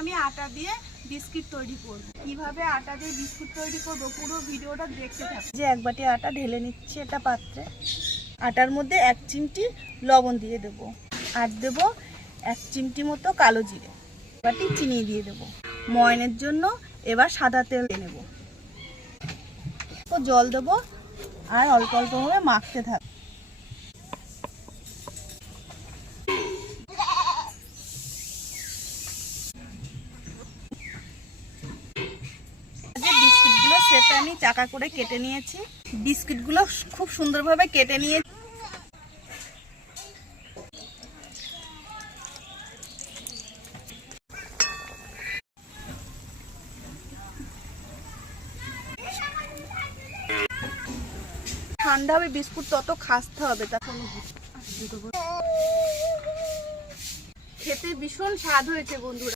আমি আটা দিয়ে বিস্কিট তৈরি করব। কিভাবে আটা দিয়ে বিস্কুট তৈরি করব পুরো ভিডিওটা দেখতে থাকুন। যে 1 বাটি আটা ঢেলে নিচ্ছি এটা পাত্রে। আটার মধ্যে 1 চিমটি লবণ দিয়ে দেব, আর দেব 1 চিমটি মতো কালো জিরে, বাটি চিনি দিয়ে দেব। ময়নের জন্য এবার সাদা তেল দিয়ে নেব, তো জল দেব আর অল্প অল্প ভাবে মাখতে থাকবো। বিস্কিটগুলো সেটা আমি চাকা করে কেটে নিয়েছি। বিস্কিটগুলো খুব সুন্দরভাবে কেটে নিয়েছি। ঠান্ডা হবে বিস্কুট তত খাসতে হবে, তখন খেতে ভীষণ স্বাদ হয়েছে বন্ধুরা।